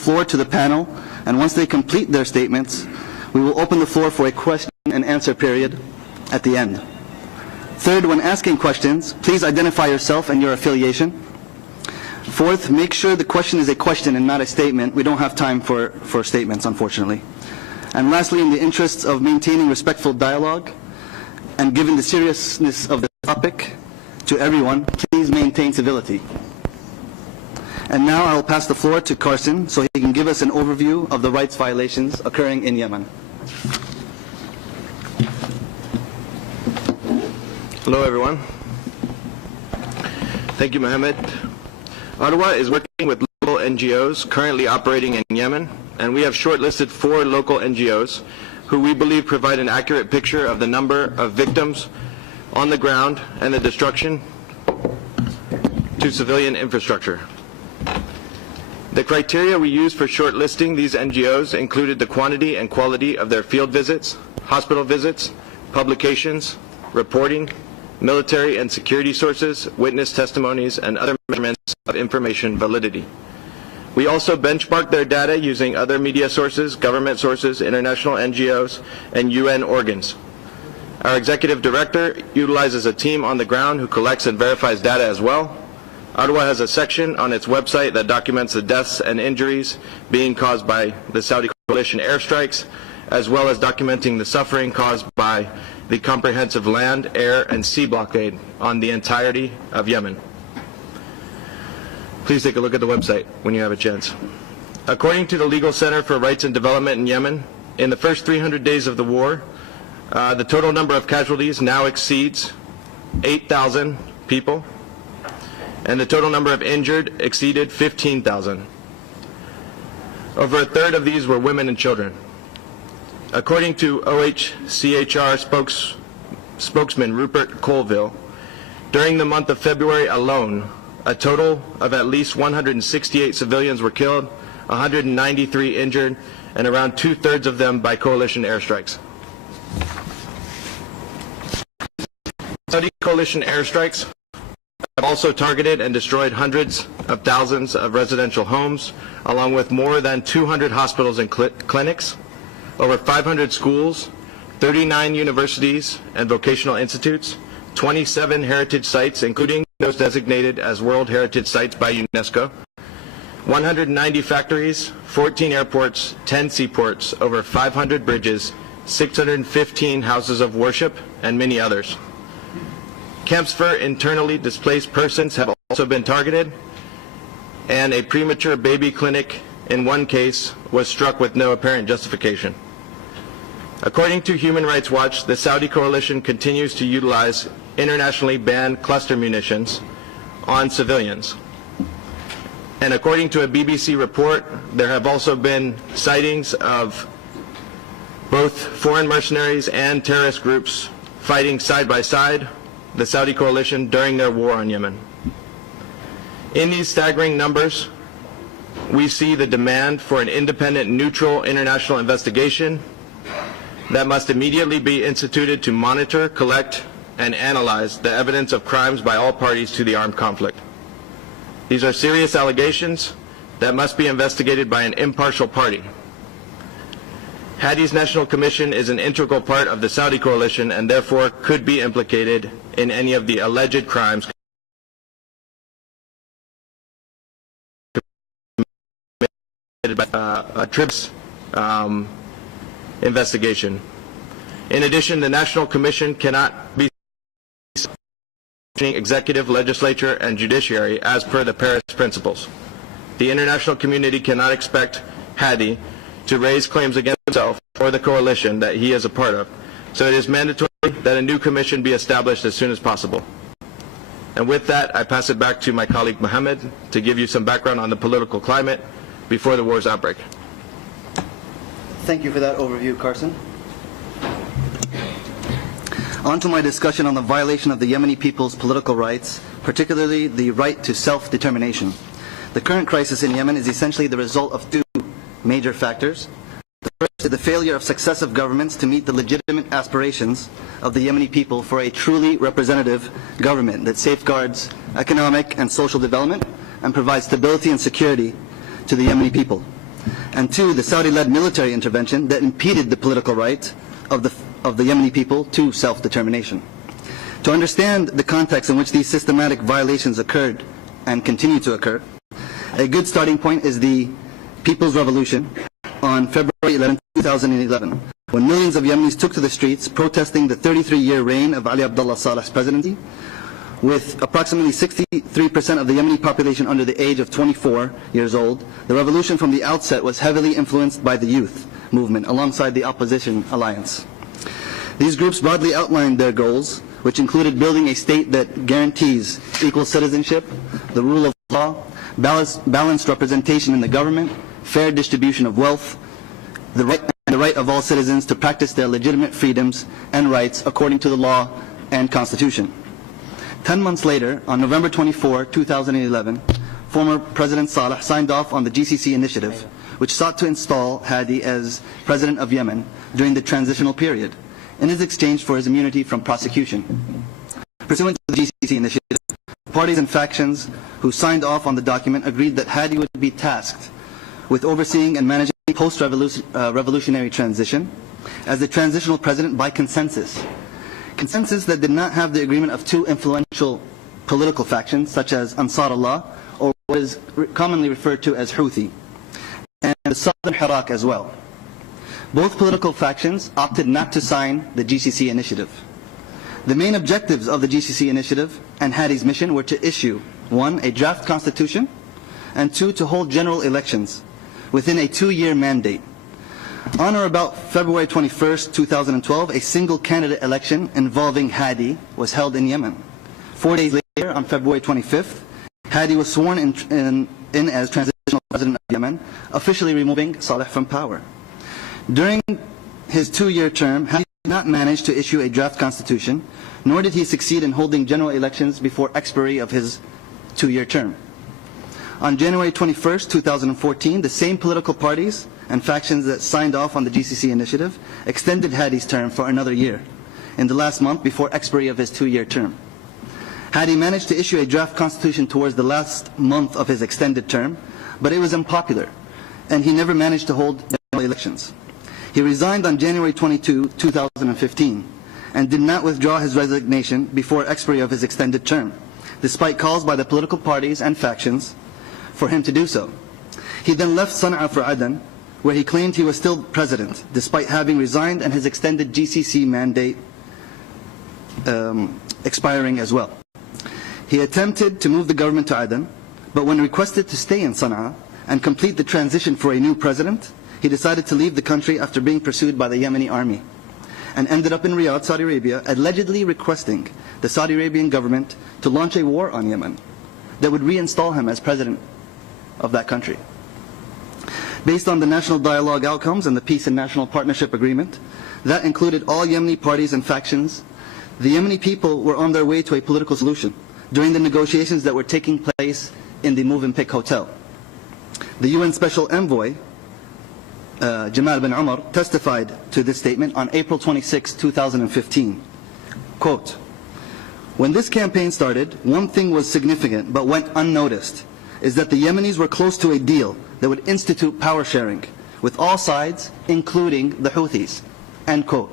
floor to the panel, and once they complete their statements, we will open the floor for a question and answer period at the end. Third, when asking questions, please identify yourself and your affiliation. Fourth, make sure the question is a question and not a statement. We don't have time for statements, unfortunately. And lastly, in the interests of maintaining respectful dialogue, and given the seriousness of the topic to everyone, please maintain civility. And now I will pass the floor to Carson so he can give us an overview of the rights violations occurring in Yemen. Hello, everyone. Thank you, Mohammed. ARWA is working with local NGOs currently operating in Yemen, and we have shortlisted 4 local NGOs who we believe provide an accurate picture of the number of victims on the ground and the destruction to civilian infrastructure. The criteria we used for shortlisting these NGOs included the quantity and quality of their field visits, hospital visits, publications, reporting, military and security sources, witness testimonies, and other measurements of information validity. We also benchmarked their data using other media sources, government sources, international NGOs, and UN organs. Our executive director utilizes a team on the ground who collects and verifies data as well. ARWA has a section on its website that documents the deaths and injuries being caused by the Saudi coalition airstrikes, as well as documenting the suffering caused by the comprehensive land, air, and sea blockade on the entirety of Yemen. Please take a look at the website when you have a chance. According to the Legal Center for Rights and Development in Yemen, in the first 300 days of the war, the total number of casualties now exceeds 8,000 people, and the total number of injured exceeded 15,000. Over a third of these were women and children. According to OHCHR spokesman Rupert Colville, during the month of February alone, a total of at least 168 civilians were killed, 193 injured, and around 2/3 of them by coalition airstrikes. Saudi coalition airstrikes have also targeted and destroyed hundreds of thousands of residential homes, along with more than 200 hospitals and clinics, over 500 schools, 39 universities and vocational institutes, 27 heritage sites, including those designated as World Heritage Sites by UNESCO, 190 factories, 14 airports, 10 seaports, over 500 bridges, 615 houses of worship, and many others. Camps for internally displaced persons have also been targeted, and a premature baby clinic in one case was struck with no apparent justification. According to Human Rights Watch, the Saudi coalition continues to utilize internationally banned cluster munitions on civilians. And according to a BBC report, there have also been sightings of both foreign mercenaries and terrorist groups fighting side by side the Saudi coalition during their war on Yemen. In these staggering numbers, we see the demand for an independent, neutral international investigation that must immediately be instituted to monitor, collect, and analyze the evidence of crimes by all parties to the armed conflict. These are serious allegations that must be investigated by an impartial party. Hadi's National Commission is an integral part of the Saudi coalition and therefore could be implicated in any of the alleged crimes committed by a TRIPS investigation. In addition, the National Commission cannot be executive, legislature, and judiciary as per the Paris Principles. The international community cannot expect Hadi to raise claims against himself or the coalition that he is a part of. So it is mandatory that a new commission be established as soon as possible. And with that, I pass it back to my colleague Mohammed to give you some background on the political climate before the war's outbreak. Thank you for that overview, Carson. On to my discussion on the violation of the Yemeni people's political rights, particularly the right to self-determination. The current crisis in Yemen is essentially the result of 2 major factors. The first is the failure of successive governments to meet the legitimate aspirations of the Yemeni people for a truly representative government that safeguards economic and social development and provides stability and security to the Yemeni people. and 2, the Saudi-led military intervention that impeded the political right of the Yemeni people to self-determination. To understand the context in which these systematic violations occurred and continue to occur, a good starting point is the People's Revolution on February 11, 2011, when millions of Yemenis took to the streets protesting the 33-year reign of Ali Abdullah Saleh's presidency. With approximately 63% of the Yemeni population under the age of 24 years old, the revolution from the outset was heavily influenced by the youth movement alongside the opposition alliance. These groups broadly outlined their goals, which included building a state that guarantees equal citizenship, the rule of law, balanced representation in the government, fair distribution of wealth, the right of all citizens to practice their legitimate freedoms and rights according to the law and constitution. 10 months later, on November 24, 2011, former President Saleh signed off on the GCC initiative, which sought to install Hadi as President of Yemen during the transitional period, in his exchange for his immunity from prosecution. Pursuant to the GCC initiative, parties and factions who signed off on the document agreed that Hadi would be tasked with overseeing and managing post-revolutionary transition as the transitional president by consensus. Consensus that did not have the agreement of two influential political factions, such as Ansar Allah, or what is commonly referred to as Houthi, and the Southern Iraq as well. Both political factions opted not to sign the GCC initiative. The main objectives of the GCC initiative and Hadi's mission were to issue, 1, a draft constitution, and 2, to hold general elections within a 2-year mandate. On or about February 21st, 2012, a single candidate election involving Hadi was held in Yemen. 4 days later, on February 25th, Hadi was sworn in as transitional president of Yemen, officially removing Saleh from power. During his 2-year term, Hadi did not manage to issue a draft constitution, nor did he succeed in holding general elections before expiry of his 2-year term. On January 21st, 2014, the same political parties and factions that signed off on the GCC initiative extended Hadi's term for another year, in the last month before expiry of his 2-year term. Hadi managed to issue a draft constitution towards the last month of his extended term, but it was unpopular, and he never managed to hold general elections. He resigned on January 22, 2015, and did not withdraw his resignation before expiry of his extended term, despite calls by the political parties and factions for him to do so. He then left Sana'a for Aden, where he claimed he was still president, despite having resigned and his extended GCC mandate expiring as well. He attempted to move the government to Aden, but when requested to stay in Sana'a and complete the transition for a new president, he decided to leave the country after being pursued by the Yemeni army, and ended up in Riyadh, Saudi Arabia, allegedly requesting the Saudi Arabian government to launch a war on Yemen that would reinstall him as president of that country. Based on the National Dialogue outcomes and the Peace and National Partnership Agreement, that included all Yemeni parties and factions, the Yemeni people were on their way to a political solution during the negotiations that were taking place in the Movenpick Hotel. The UN Special Envoy, Jamal bin Umar, testified to this statement on April 26, 2015. Quote, "When this campaign started, one thing was significant but went unnoticed, is that the Yemenis were close to a deal that would institute power sharing with all sides, including the Houthis." End quote.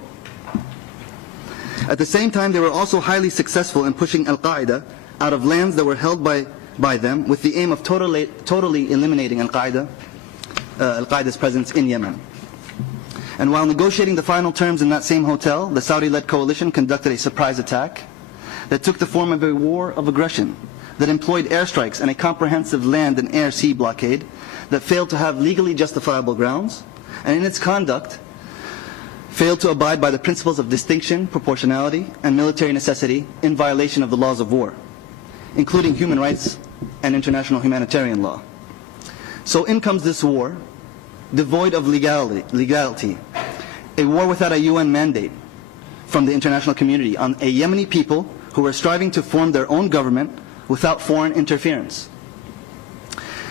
At the same time, they were also highly successful in pushing Al-Qaeda out of lands that were held by them, with the aim of totally eliminating Al-Qaeda's presence in Yemen. And while negotiating the final terms in that same hotel, the Saudi-led coalition conducted a surprise attack that took the form of a war of aggression that employed airstrikes and a comprehensive land and air-sea blockade that failed to have legally justifiable grounds, and in its conduct failed to abide by the principles of distinction, proportionality, and military necessity in violation of the laws of war, including human rights and international humanitarian law. So in comes this war, devoid of legality, a war without a UN mandate from the international community on a Yemeni people who were striving to form their own government without foreign interference.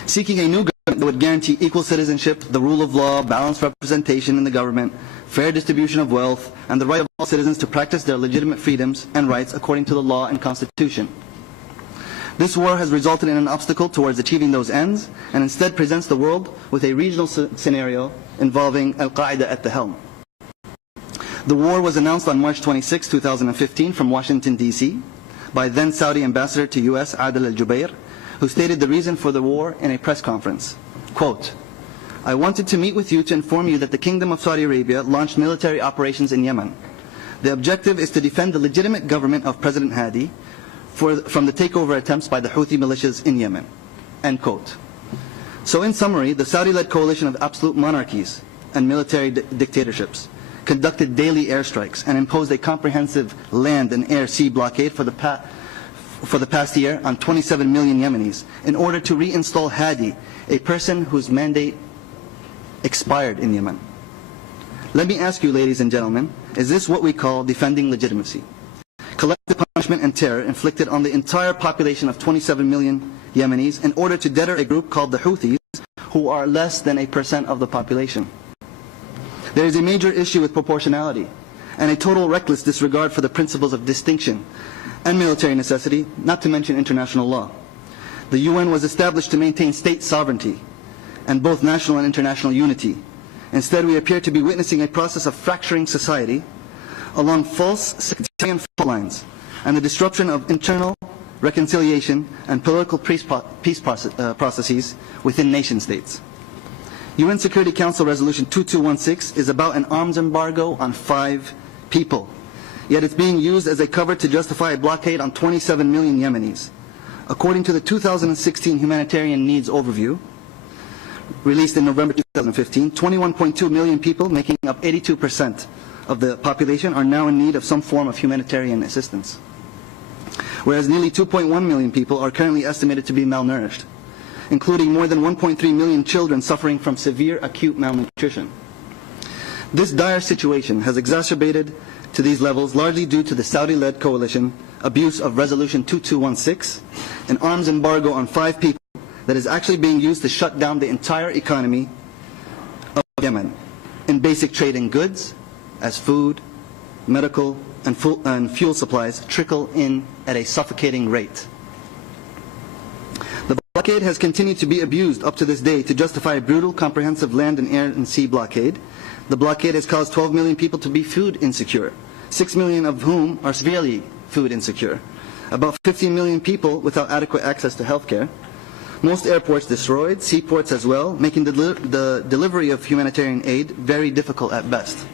Seeking a new government that would guarantee equal citizenship, the rule of law, balanced representation in the government, fair distribution of wealth, and the right of all citizens to practice their legitimate freedoms and rights according to the law and constitution. This war has resulted in an obstacle towards achieving those ends, and instead presents the world with a regional scenario involving Al-Qaeda at the helm. The war was announced on March 26, 2015 from Washington, D.C. by then Saudi Ambassador to U.S. Adel Al-Jubair, who stated the reason for the war in a press conference. Quote, "I wanted to meet with you to inform you that the Kingdom of Saudi Arabia launched military operations in Yemen. The objective is to defend the legitimate government of President Hadi from the takeover attempts by the Houthi militias in Yemen." End quote. So in summary, the Saudi-led coalition of absolute monarchies and military dictatorships conducted daily airstrikes and imposed a comprehensive land and air-sea blockade for the past year on 27 million Yemenis in order to reinstall Hadi, a person whose mandate expired in Yemen. Let me ask you, ladies and gentlemen, is this what we call defending legitimacy? Collective punishment and terror inflicted on the entire population of 27 million Yemenis in order to deter a group called the Houthis, who are less than 1% of the population. There is a major issue with proportionality and a total reckless disregard for the principles of distinction and military necessity, not to mention international law. The UN was established to maintain state sovereignty and both national and international unity. Instead, we appear to be witnessing a process of fracturing society along false sectarian fault lines and the disruption of internal reconciliation and political peace processes within nation states. UN Security Council Resolution 2216 is about an arms embargo on 5 people, yet it's being used as a cover to justify a blockade on 27 million Yemenis. According to the 2016 Humanitarian Needs Overview, released in November 2015, 21.2 million people, making up 82% of the population, are now in need of some form of humanitarian assistance, whereas nearly 2.1 million people are currently estimated to be malnourished, including more than 1.3 million children suffering from severe acute malnutrition. This dire situation has exacerbated to these levels largely due to the Saudi-led coalition abuse of Resolution 2216, an arms embargo on 5 people that is actually being used to shut down the entire economy of Yemen in basic trade in goods, as food, medical, and fuel supplies trickle in at a suffocating rate. The blockade has continued to be abused up to this day to justify a brutal, comprehensive land and air and sea blockade. The blockade has caused 12 million people to be food insecure, 6 million of whom are severely food insecure, about 15 million people without adequate access to health care, most airports destroyed, seaports as well, making the delivery of humanitarian aid very difficult at best.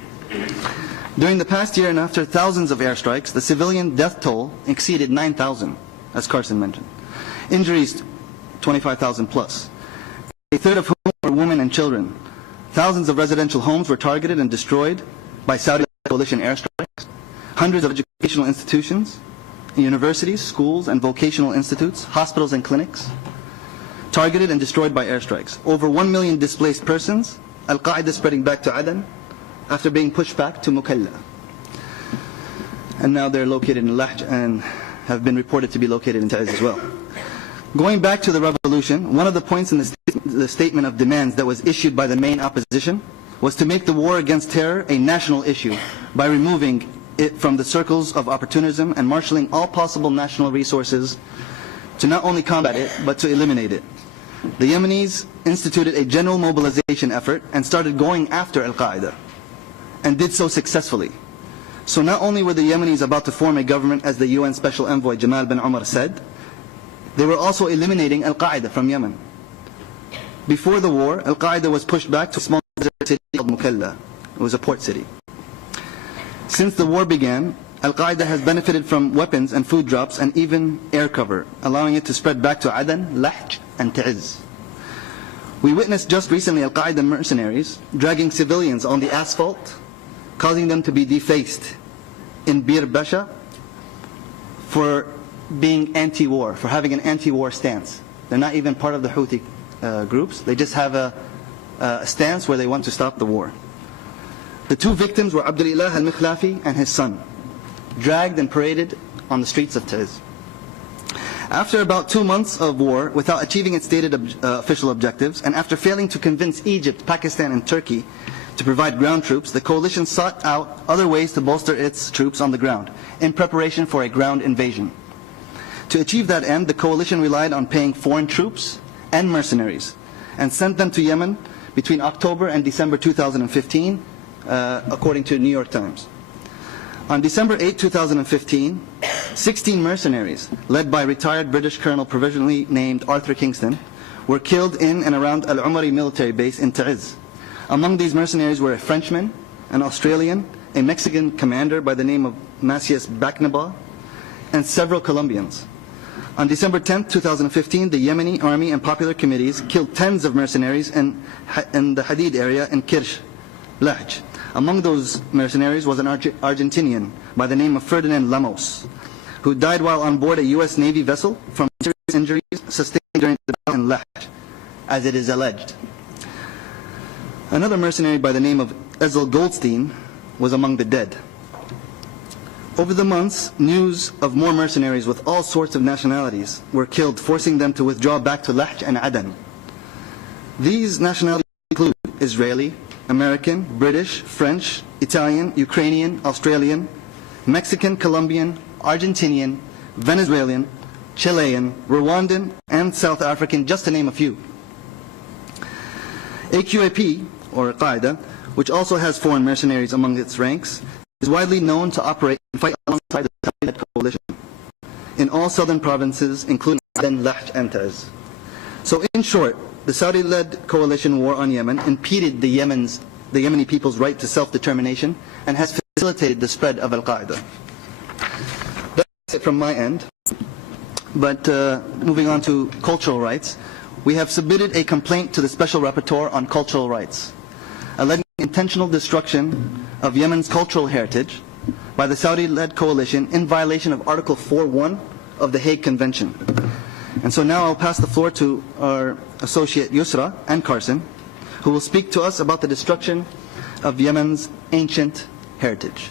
During the past year and after thousands of airstrikes, the civilian death toll exceeded 9,000, as Carson mentioned. Injuries, 25,000 plus, a third of whom were women and children. Thousands of residential homes were targeted and destroyed by Saudi coalition airstrikes. Hundreds of educational institutions, universities, schools, and vocational institutes, hospitals and clinics, targeted and destroyed by airstrikes. Over 1 million displaced persons, Al-Qaeda spreading back to Aden after being pushed back to Mukalla. And now they're located in Lahj and have been reported to be located in Taiz as well. Going back to the revolution, one of the points in the statement of demands that was issued by the main opposition was to make the war against terror a national issue by removing it from the circles of opportunism and marshalling all possible national resources to not only combat it, but to eliminate it. The Yemenis instituted a general mobilization effort and started going after Al-Qaeda, and did so successfully. So not only were the Yemenis about to form a government, as the UN Special Envoy Jamal bin Umar said, they were also eliminating Al-Qaeda from Yemen. Before the war, Al-Qaeda was pushed back to a small desert city called Mukalla. It was a port city. Since the war began, Al-Qaeda has benefited from weapons and food drops and even air cover, allowing it to spread back to Aden, Lahj, and Taiz. We witnessed just recently Al-Qaeda mercenaries dragging civilians on the asphalt, causing them to be defaced in Bir Basha for being anti-war, for having an anti-war stance. They're not even part of the Houthi groups. They just have a stance where they want to stop the war. The 2 victims were Abdul Ilah al-Mikhlafi and his son, dragged and paraded on the streets of Taiz. After about 2 months of war, without achieving its stated official objectives, and after failing to convince Egypt, Pakistan, and Turkey to provide ground troops, the coalition sought out other ways to bolster its troops on the ground, in preparation for a ground invasion. To achieve that end, the coalition relied on paying foreign troops and mercenaries and sent them to Yemen between October and December 2015, according to New York Times. On December 8, 2015, 16 mercenaries, led by retired British colonel provisionally named Arthur Kingston, were killed in and around Al-Umari military base in Ta'iz. Among these mercenaries were a Frenchman, an Australian, a Mexican commander by the name of Macias Baknaba, and several Colombians. On December 10, 2015, the Yemeni Army and Popular Committees killed tens of mercenaries in the Hadid area in Kirsh, Lahj. Among those mercenaries was an Argentinian by the name of Ferdinand Lamos, who died while on board a U.S. Navy vessel from serious injuries sustained during the battle in Lahj, as it is alleged. Another mercenary by the name of Ezel Goldstein was among the dead. Over the months, news of more mercenaries with all sorts of nationalities were killed, forcing them to withdraw back to Lahj and Aden. These nationalities include Israeli, American, British, French, Italian, Ukrainian, Australian, Mexican, Colombian, Argentinian, Venezuelan, Chilean, Rwandan, and South African, just to name a few. AQAP, or Qaeda, which also has foreign mercenaries among its ranks, is widely known to operate and fight alongside the Saudi-led coalition in all southern provinces, including Aden, Lahj, and Taiz. So in short, the Saudi-led coalition war on Yemen impeded the Yemeni people's right to self-determination and has facilitated the spread of Al-Qaeda. That's it from my end. But moving on to cultural rights, we have submitted a complaint to the Special Rapporteur on Cultural Rights, alleging intentional destruction of Yemen's cultural heritage by the Saudi-led coalition in violation of Article 4.1 of the Hague Convention. And so now I'll pass the floor to our associate Yusra and Carson, who will speak to us about the destruction of Yemen's ancient heritage.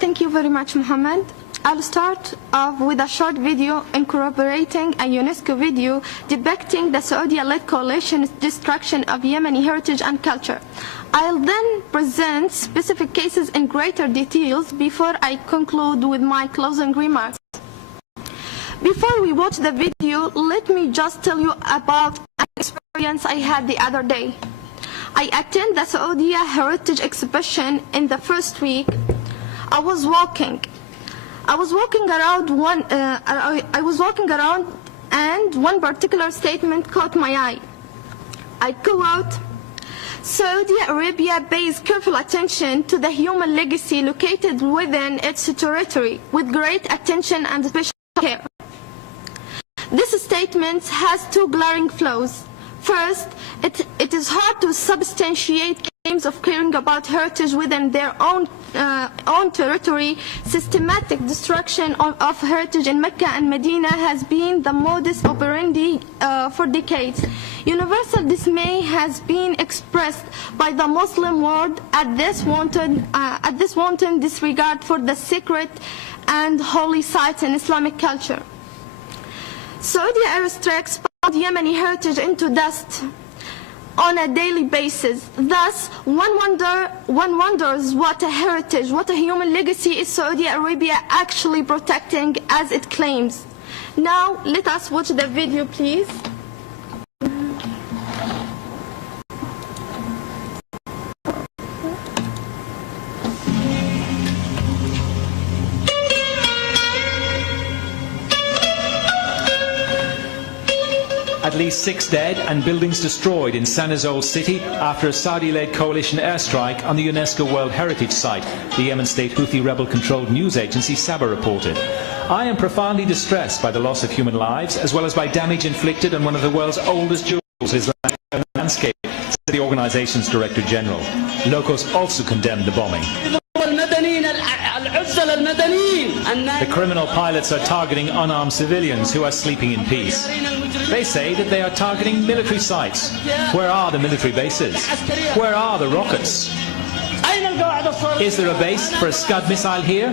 Thank you very much, Muhammad. I'll start off with a short video incorporating a UNESCO video depicting the Saudi-led coalition's destruction of Yemeni heritage and culture. I'll then present specific cases in greater details before I conclude with my closing remarks. Before we watch the video, let me just tell you about an experience I had the other day. I attended the Saudi Heritage Exhibition in the first week. I was walking around and one particular statement caught my eye. I quote, "Saudi Arabia pays careful attention to the human legacy located within its territory with great attention and special care." This statement has two glaring flaws. First, it is hard to substantiate claims of caring about heritage within their own territory. Systematic destruction of heritage in Mecca and Medina has been the modus operandi for decades. Universal dismay has been expressed by the Muslim world at this wanton disregard for the sacred and holy sites in Islamic culture. Saudi airstrikes pound Yemeni heritage into dust on a daily basis. Thus, one wonders what a heritage, what a human legacy is Saudi Arabia actually protecting as it claims. Now, let us watch the video, please. At least 6 dead and buildings destroyed in Sana's old city after a Saudi-led coalition airstrike on the UNESCO World Heritage Site, the Yemen State Houthi rebel-controlled news agency Saba reported. "I am profoundly distressed by the loss of human lives, as well as by damage inflicted on one of the world's oldest jewels of Islamic landscape," said the organization's Director General. Locals also condemned the bombing. The criminal pilots are targeting unarmed civilians who are sleeping in peace. They say that they are targeting military sites. Where are the military bases? Where are the rockets? Is there a base for a Scud missile here?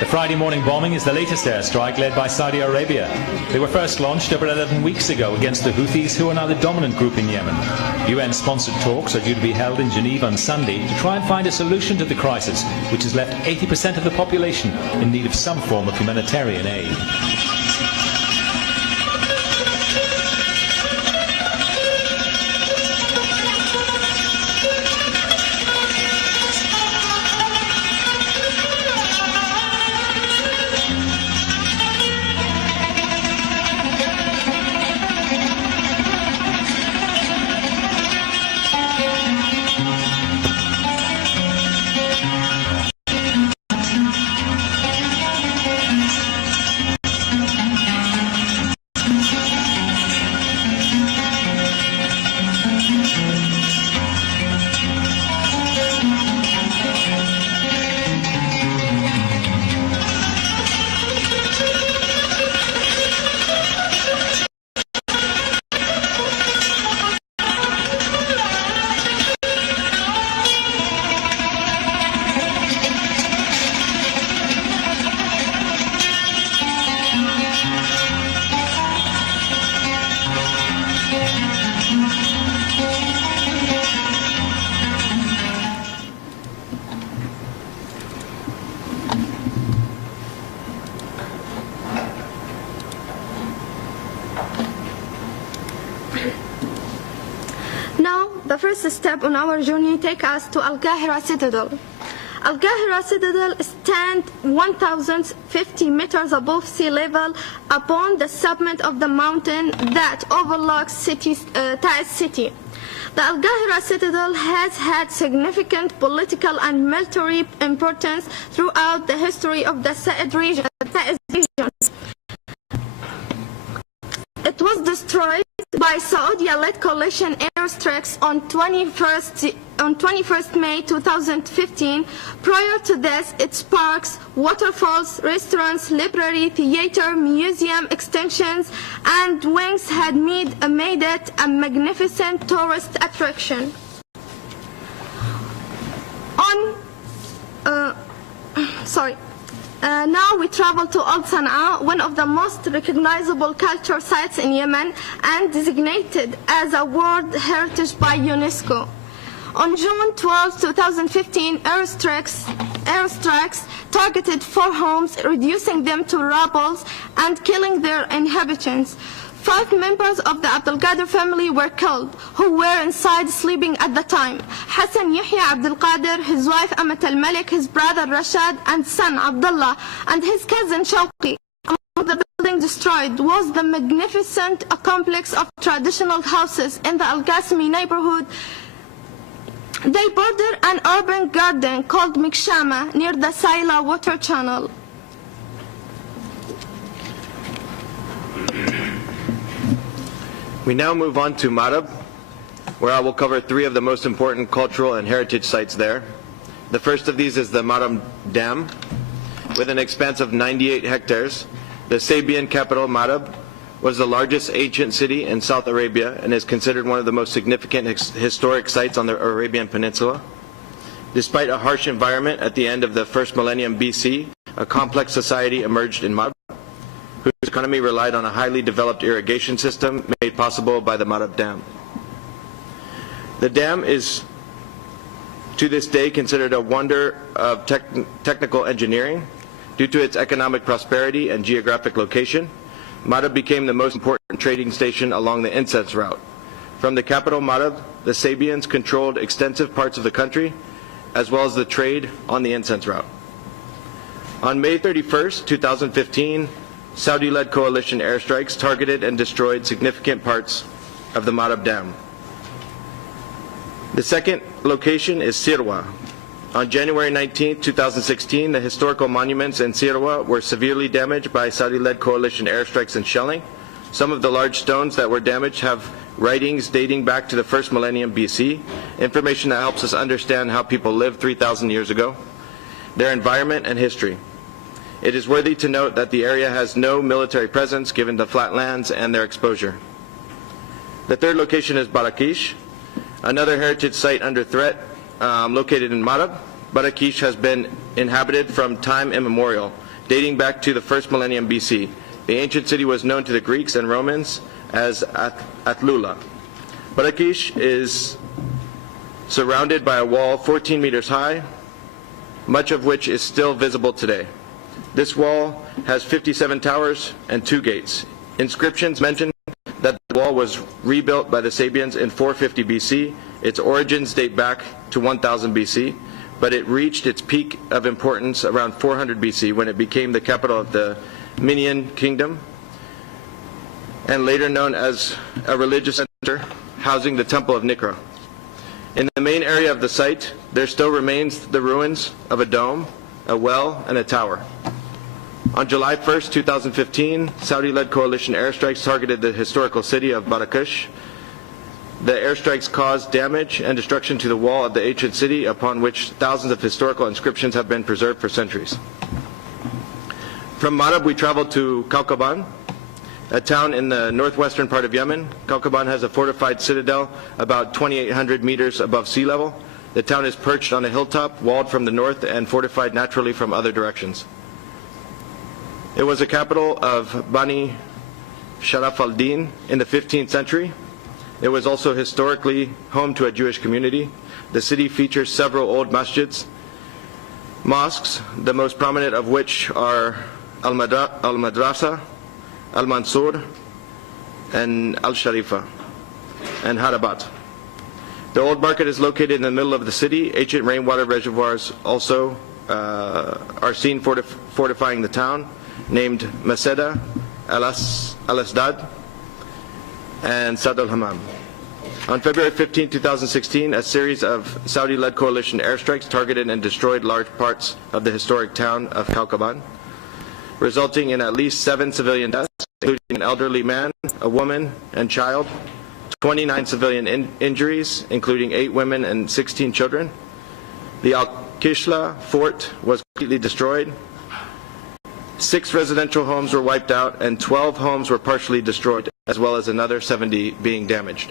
The Friday morning bombing is the latest airstrike led by Saudi Arabia. They were first launched over 11 weeks ago against the Houthis, who are now the dominant group in Yemen. UN-sponsored talks are due to be held in Geneva on Sunday to try and find a solution to the crisis, which has left 80% of the population in need of some form of humanitarian aid. Now, the first step on our journey takes us to Al-Qahira Citadel. Al-Qahira Citadel stands 1,050 meters above sea level upon the summit of the mountain that overlooks Taiz city. The Al-Qahira Citadel has had significant political and military importance throughout the history of the Taiz region. It was destroyed by Saudi-led coalition airstrikes on 21st May 2015. Prior to this, its parks, waterfalls, restaurants, library, theater, museum extensions, and wings had made it a magnificent tourist attraction. Now we travel to Old Sana'a, one of the most recognizable cultural sites in Yemen and designated as a World Heritage by UNESCO. On June 12, 2015, airstrikes targeted 4 homes, reducing them to rubble and killing their inhabitants. 5 members of the Abdelkader family were killed, who were inside sleeping at the time. Hassan Yahya Abdelkader, his wife Amat al-Malik, his brother Rashad, and son Abdullah, and his cousin Shawqi. Among the buildings destroyed was the magnificent complex of traditional houses in the Al-Qasimi neighborhood. They border an urban garden called Mikshama near the Saila water channel. We now move on to Marab, where I will cover 3 of the most important cultural and heritage sites there. The first of these is the Marab Dam. With an expanse of 98 hectares, the Sabian capital, Marab, was the largest ancient city in South Arabia and is considered one of the most significant historic sites on the Arabian Peninsula. Despite a harsh environment at the end of the first millennium BC, a complex society emerged in Marab, whose economy relied on a highly developed irrigation system made possible by the Marab Dam. The dam is, to this day, considered a wonder of technical engineering. Due to its economic prosperity and geographic location, Marab became the most important trading station along the incense route. From the capital Marab, the Sabians controlled extensive parts of the country, as well as the trade on the incense route. On May 31st, 2015, Saudi-led coalition airstrikes targeted and destroyed significant parts of the Marab Dam. The second location is Sirwa. On January 19, 2016, the historical monuments in Sirwa were severely damaged by Saudi-led coalition airstrikes and shelling. Some of the large stones that were damaged have writings dating back to the first millennium BC, information that helps us understand how people lived 3,000 years ago, their environment and history. It is worthy to note that the area has no military presence given the flat lands and their exposure. The third location is Barakish. Another heritage site under threat, located in Marab, Barakish has been inhabited from time immemorial, dating back to the first millennium BC. The ancient city was known to the Greeks and Romans as Atlula. Barakish is surrounded by a wall 14 meters high, much of which is still visible today. This wall has 57 towers and 2 gates. Inscriptions mention that the wall was rebuilt by the Sabians in 450 BC. Its origins date back to 1000 BC, but it reached its peak of importance around 400 BC when it became the capital of the Minian kingdom, and later known as a religious center housing the Temple of Nikra. In the main area of the site, there still remains the ruins of a dome, a well, and a tower. On July 1st, 2015, Saudi-led coalition airstrikes targeted the historical city of Barakush. The airstrikes caused damage and destruction to the wall of the ancient city, upon which thousands of historical inscriptions have been preserved for centuries. From Marab, we traveled to Kaukaban, a town in the northwestern part of Yemen. Kaukaban has a fortified citadel about 2,800 meters above sea level. The town is perched on a hilltop, walled from the north and fortified naturally from other directions. It was a capital of Bani Sharaf al-Din in the 15th century. It was also historically home to a Jewish community. The city features several old masjids, mosques, the most prominent of which are Al-Madrasa, Al-Mansur, and Al-Sharifa, and Harabat. The old market is located in the middle of the city. Ancient rainwater reservoirs also are seen fortifying the town, named Maseda, Al-Asdad, and Sad al-Hammam. On February 15, 2016, a series of Saudi-led coalition airstrikes targeted and destroyed large parts of the historic town of Kaukaban, resulting in at least 7 civilian deaths, including an elderly man, a woman, and child, 29 civilian injuries, including 8 women and 16 children. The Al-Kishla fort was completely destroyed. 6 residential homes were wiped out, and 12 homes were partially destroyed, as well as another 70 being damaged.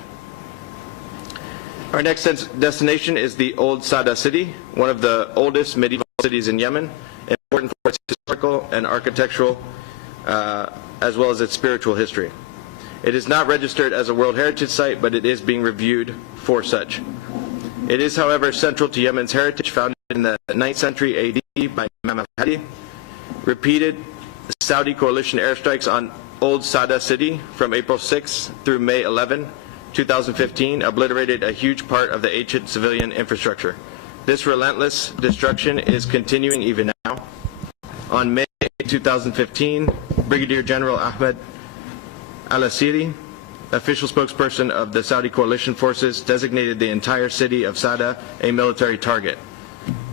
Our next destination is the Old Sada city, one of the oldest medieval cities in Yemen, important for its historical and architectural, as well as its spiritual history. It is not registered as a World Heritage Site, but it is being reviewed for such. It is, however, central to Yemen's heritage, founded in the 9th century AD by Imam al-Hadi. Repeated Saudi coalition airstrikes on Old Sada city from April 6 through May 11, 2015 obliterated a huge part of the ancient civilian infrastructure. This relentless destruction is continuing even now. On May 2015, Brigadier General Ahmed al-Asiri, official spokesperson of the Saudi coalition forces, designated the entire city of Sada a military target.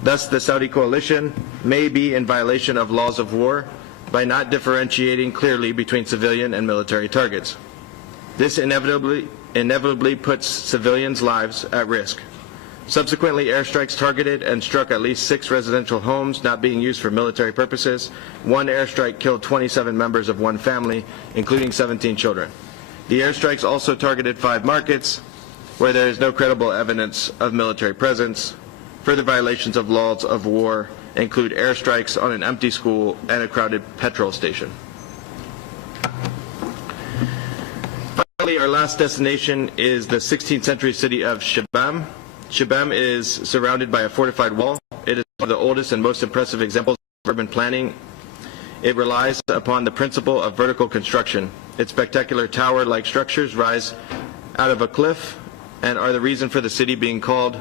Thus, the Saudi coalition may be in violation of laws of war by not differentiating clearly between civilian and military targets. This inevitably puts civilians' lives at risk. Subsequently, airstrikes targeted and struck at least 6 residential homes not being used for military purposes. One airstrike killed 27 members of one family, including 17 children. The airstrikes also targeted 5 markets where there is no credible evidence of military presence. Further violations of laws of war include airstrikes on an empty school and a crowded petrol station. Finally, our last destination is the 16th century city of Shibam. Shibam is surrounded by a fortified wall. It is one of the oldest and most impressive examples of urban planning. It relies upon the principle of vertical construction. Its spectacular tower-like structures rise out of a cliff and are the reason for the city being called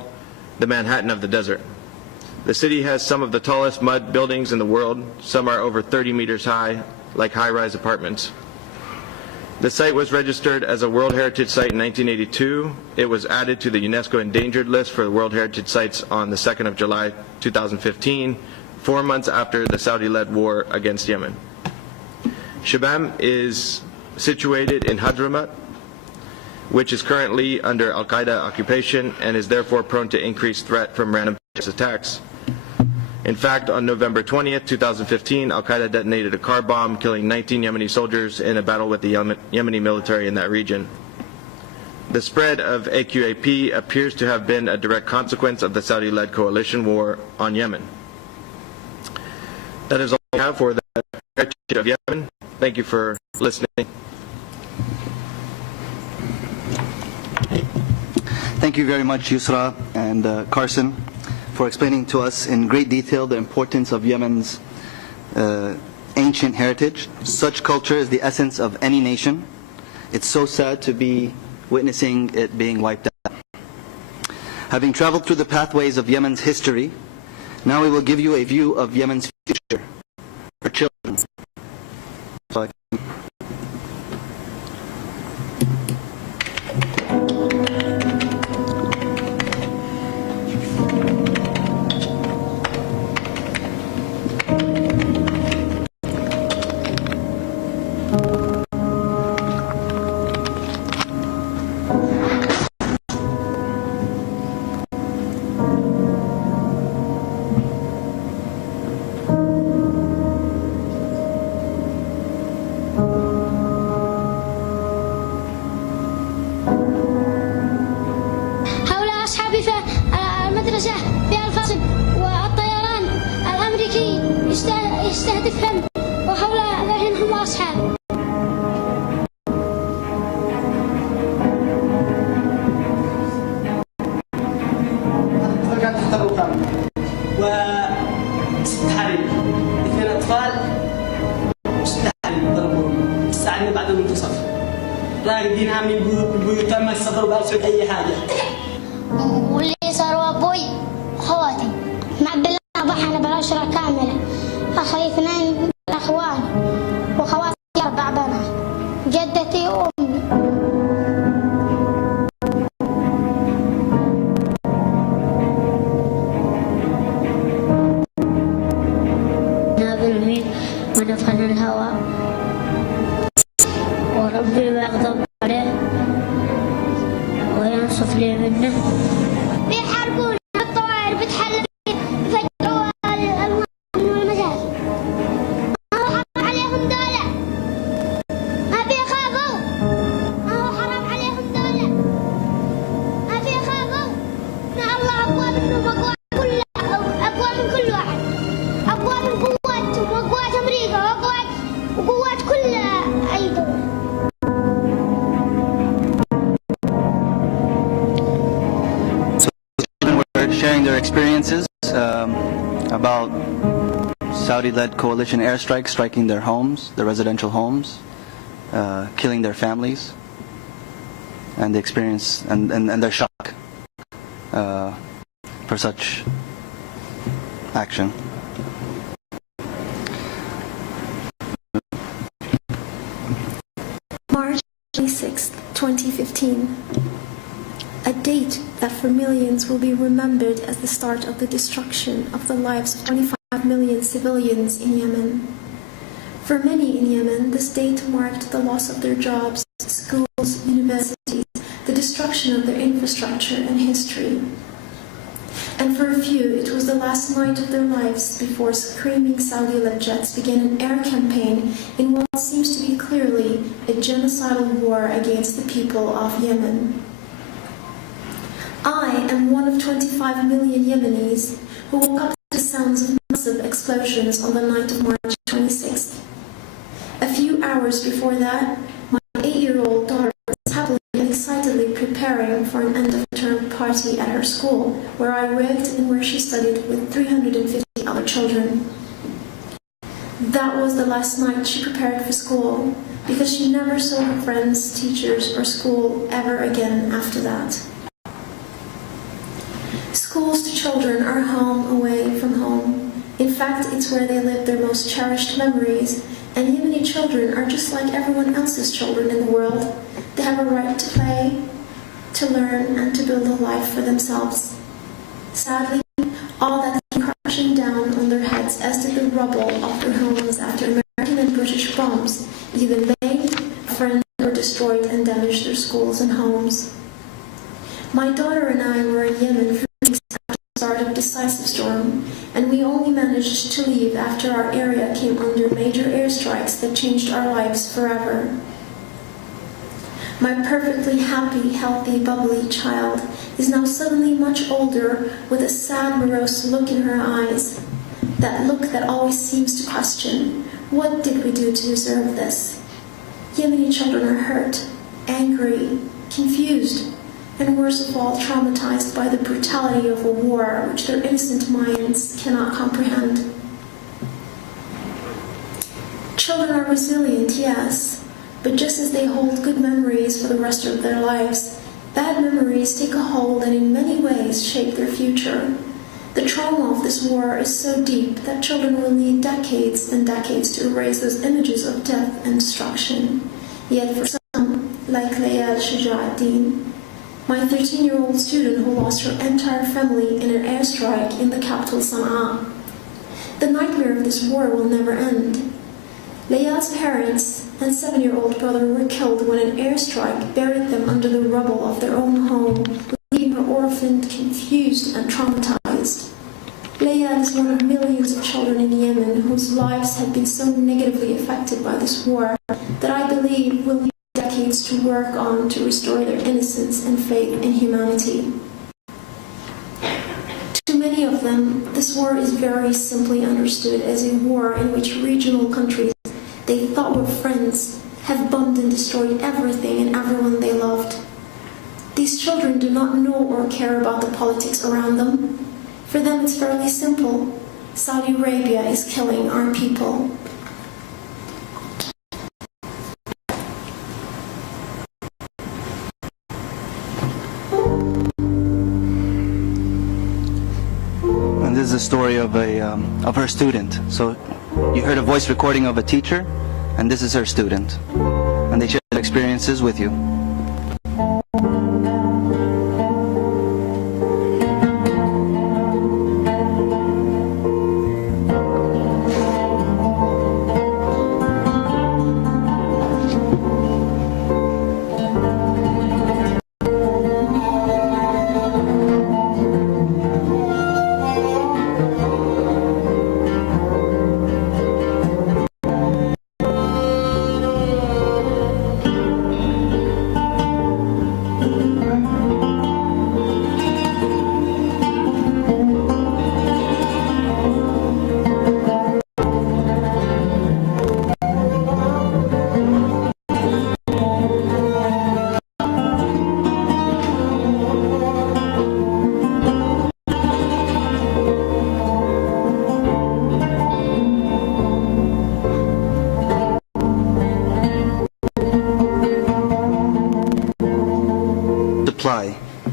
the Manhattan of the desert. The city has some of the tallest mud buildings in the world. Some are over 30 meters high, like high-rise apartments. The site was registered as a World Heritage Site in 1982. It was added to the UNESCO Endangered List for the World Heritage Sites on the 2nd of July 2015, 4 months after the Saudi-led war against Yemen. Shibam is situated in Hadramaut, which is currently under Al-Qaeda occupation and is therefore prone to increased threat from random attacks. In fact, on November 20th, 2015, Al-Qaeda detonated a car bomb, killing 19 Yemeni soldiers in a battle with the Yemeni military in that region. The spread of AQAP appears to have been a direct consequence of the Saudi-led coalition war on Yemen. That is all I have for the heritage of Yemen. Thank you for listening. Thank you very much, Yusra and Carson, for explaining to us in great detail the importance of Yemen's ancient heritage. Such culture is the essence of any nation. It's so sad to be witnessing it being wiped out. Having traveled through the pathways of Yemen's history, now we will give you a view of Yemen's future for children. يستهدفهم وحول ذلهم هم أصحابه. وستحرم 2 أطفال ستحرم ضربوهم الساعة بعد المنتصف راقدين عاملين بيوتهم ما يسافروا بأسود أي حاجة. واللي صار أبوي خواتي معدل ضحنا بالعشرة كاملة، أخي 2 أخوان وخواتي 4 بنات، جدتي وأمي. نابلمين ونفخنا الهواء وربي يغضب عليه وينصف لي منه. بيحاربونا الطوائر بتحلل يفجروا الأموال والمجال. ما هو حرام عليهم دولة، ما بيخافوا. ما هو حرام عليهم دولة، ما بيخافوا. إن الله أقوى منهم، أقوى من كل واحد، أقوى من قواتهم وقوات أمريكا وقوات كل أي دولة. Sharing their experiences about Saudi-led coalition airstrikes striking their homes, their residential homes, killing their families, and the experience and their shock for such action. March 26, 2015. A date that for millions will be remembered as the start of the destruction of the lives of 25 million civilians in Yemen. For many in Yemen, this date marked the loss of their jobs, schools, universities, the destruction of their infrastructure and history. And for a few, it was the last night of their lives before screaming Saudi-led jets began an air campaign in what seems to be clearly a genocidal war against the people of Yemen. I am one of 25 million Yemenis who woke up to the sounds of massive explosions on the night of March 26th. A few hours before that, my 8-year-old daughter was happily and excitedly preparing for an end-of-term party at her school, where I worked and where she studied with 350 other children. That was the last night she prepared for school, because she never saw her friends, teachers, or school ever again after that. Schools to children are home away from home. In fact, it's where they live their most cherished memories, and Yemeni children are just like everyone else's children in the world. They have a right to play, to learn, and to build a life for themselves. Sadly, all that came crashing down on their heads, as did the rubble of their homes after American and British bombs either made, friended, or destroyed and damaged their schools and homes. My daughter and I were in Yemen for weeks after the start of decisive storm, and we only managed to leave after our area came under major airstrikes that changed our lives forever. My perfectly happy, healthy, bubbly child is now suddenly much older with a sad, morose look in her eyes. That look that always seems to question, what did we do to deserve this? Yemeni children are hurt, angry, confused, and worst of all, traumatized by the brutality of a war which their innocent minds cannot comprehend. Children are resilient, yes, but just as they hold good memories for the rest of their lives, bad memories take a hold and in many ways shape their future. The trauma of this war is so deep that children will need decades and decades to erase those images of death and destruction. Yet for some, like Layal Shuja'addin, my 13-year-old student who lost her entire family in an airstrike in the capital Sana'a, the nightmare of this war will never end. Layal's parents and 7-year-old brother were killed when an airstrike buried them under the rubble of their own home, leaving her orphaned, confused, and traumatized. Layal is one of millions of children in Yemen whose lives have been so negatively affected by this war that I believe will need decades to work on to restore their innocence and faith in humanity. To many of them, this war is very simply understood as a war in which regional countries they thought were friends have bombed and destroyed everything and everyone they loved. These children do not know or care about the politics around them. For them it's fairly simple. Saudi Arabia is killing our people. And this is a story of her student. So you heard a voice recording of a teacher, and this is her student. And they share their experiences with you.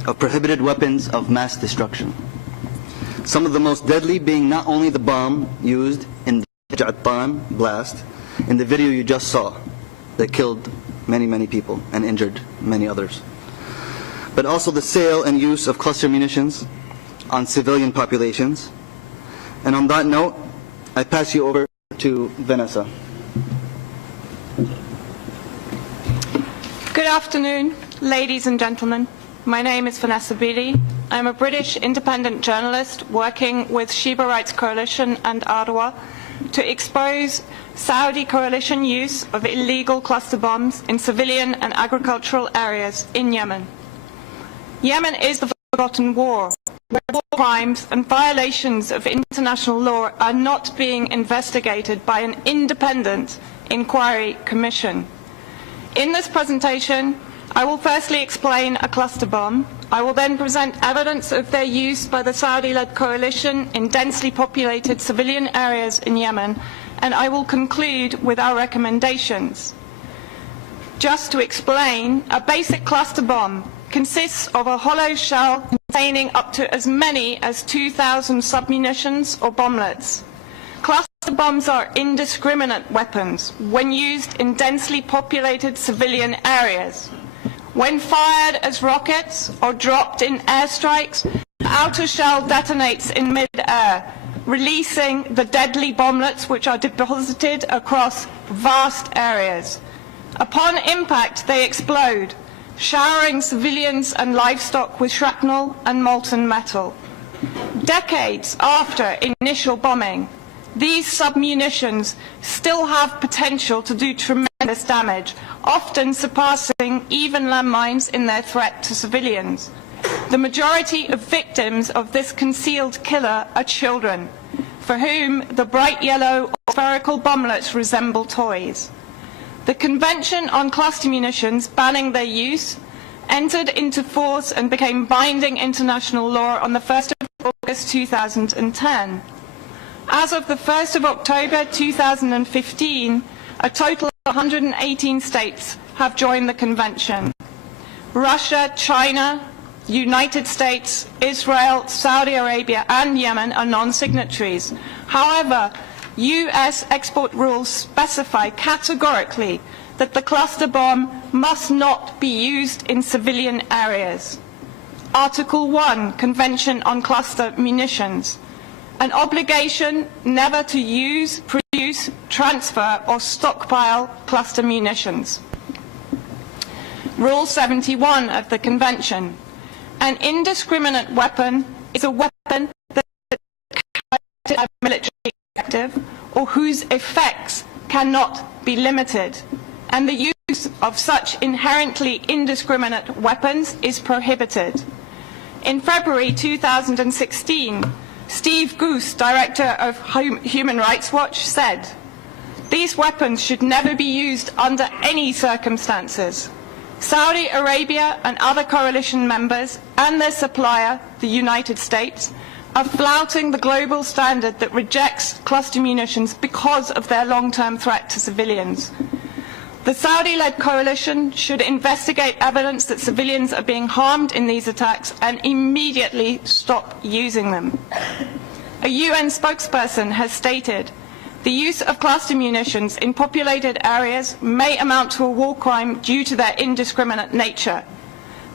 Of prohibited weapons of mass destruction. Some of the most deadly being not only the bomb used in the Ja'atan blast in the video you just saw that killed many people and injured many others, but also the sale and use of cluster munitions on civilian populations. And on that note, I pass you over to Vanessa. Good afternoon, ladies and gentlemen. My name is Vanessa Beattie. I'm a British independent journalist working with Sheba Rights Coalition and ARWA to expose Saudi coalition use of illegal cluster bombs in civilian and agricultural areas in Yemen. Yemen is the forgotten war, where war crimes and violations of international law are not being investigated by an independent inquiry commission. In this presentation, I will firstly explain a cluster bomb. I will then present evidence of their use by the Saudi-led coalition in densely populated civilian areas in Yemen, and I will conclude with our recommendations. Just to explain, a basic cluster bomb consists of a hollow shell containing up to as many as 2,000 submunitions or bomblets. Cluster bombs are indiscriminate weapons when used in densely populated civilian areas. When fired as rockets or dropped in airstrikes, the outer shell detonates in mid-air, releasing the deadly bomblets which are deposited across vast areas. Upon impact, they explode, showering civilians and livestock with shrapnel and molten metal. Decades after initial bombing, these submunitions still have potential to do tremendous damage, often surpassing even landmines in their threat to civilians. The majority of victims of this concealed killer are children, for whom the bright yellow or spherical bomblets resemble toys. The Convention on Cluster Munitions banning their use entered into force and became binding international law on the 1st of August 2010. As of the 1st of October 2015, a total of 118 states have joined the Convention. Russia, China, United States, Israel, Saudi Arabia and Yemen are non-signatories. However, US export rules specify categorically that the cluster bomb must not be used in civilian areas. Article 1, Convention on Cluster Munitions. An obligation never to use, produce, transfer or stockpile cluster munitions. Rule 71 of the Convention. An indiscriminate weapon is a weapon that is carried out by a military objective or whose effects cannot be limited, and the use of such inherently indiscriminate weapons is prohibited. In February 2016, Steve Goose, Director of Human Rights Watch, said, "These weapons should never be used under any circumstances. Saudi Arabia and other coalition members and their supplier, the United States, are flouting the global standard that rejects cluster munitions because of their long-term threat to civilians. The Saudi-led coalition should investigate evidence that civilians are being harmed in these attacks and immediately stop using them." A UN spokesperson has stated, "The use of cluster munitions in populated areas may amount to a war crime due to their indiscriminate nature.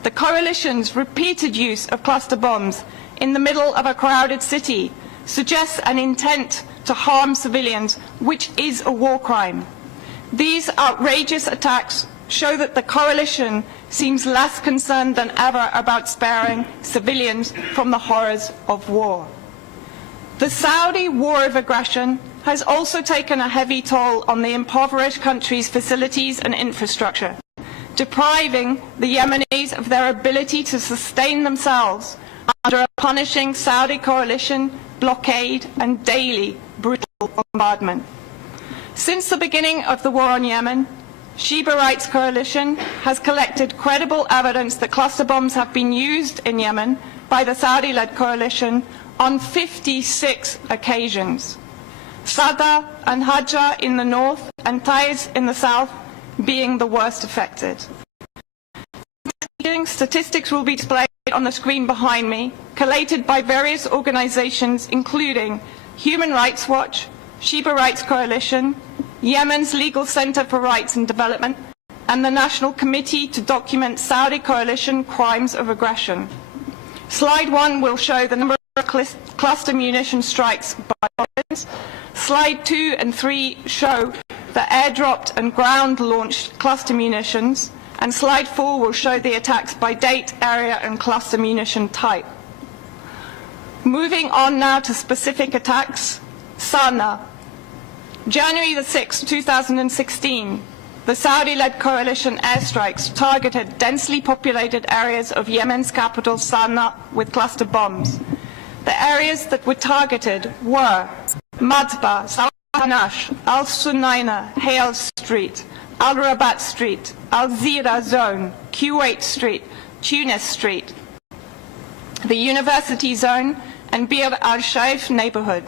The coalition's repeated use of cluster bombs in the middle of a crowded city suggests an intent to harm civilians, which is a war crime. These outrageous attacks show that the coalition seems less concerned than ever about sparing civilians from the horrors of war." The Saudi war of aggression has also taken a heavy toll on the impoverished country's facilities and infrastructure, depriving the Yemenis of their ability to sustain themselves under a punishing Saudi coalition blockade and daily brutal bombardment. Since the beginning of the war on Yemen, Sheba Rights Coalition has collected credible evidence that cluster bombs have been used in Yemen by the Saudi-led coalition on 56 occasions. Sada and Hajjah in the north and Taiz in the south being the worst affected. Statistics will be displayed on the screen behind me, collated by various organizations including Human Rights Watch, Sheba Rights Coalition, Yemen's Legal Center for Rights and Development, and the National Committee to Document Saudi Coalition Crimes of Aggression. Slide 1 will show the number of cluster munition strikes by weapons. Slide 2 and 3 show the airdropped and ground-launched cluster munitions, and slide 4 will show the attacks by date, area, and cluster munition type. Moving on now to specific attacks. Sana. January the 6th, 2016, the Saudi-led coalition airstrikes targeted densely populated areas of Yemen's capital Sana'a with cluster bombs. The areas that were targeted were Madba, Salahanash, Al-Sunaina, Hale Street, Al-Rabat Street, Al-Zira Zone, Kuwait Street, Tunis Street, the University Zone, and Bir al-Shaif neighborhood.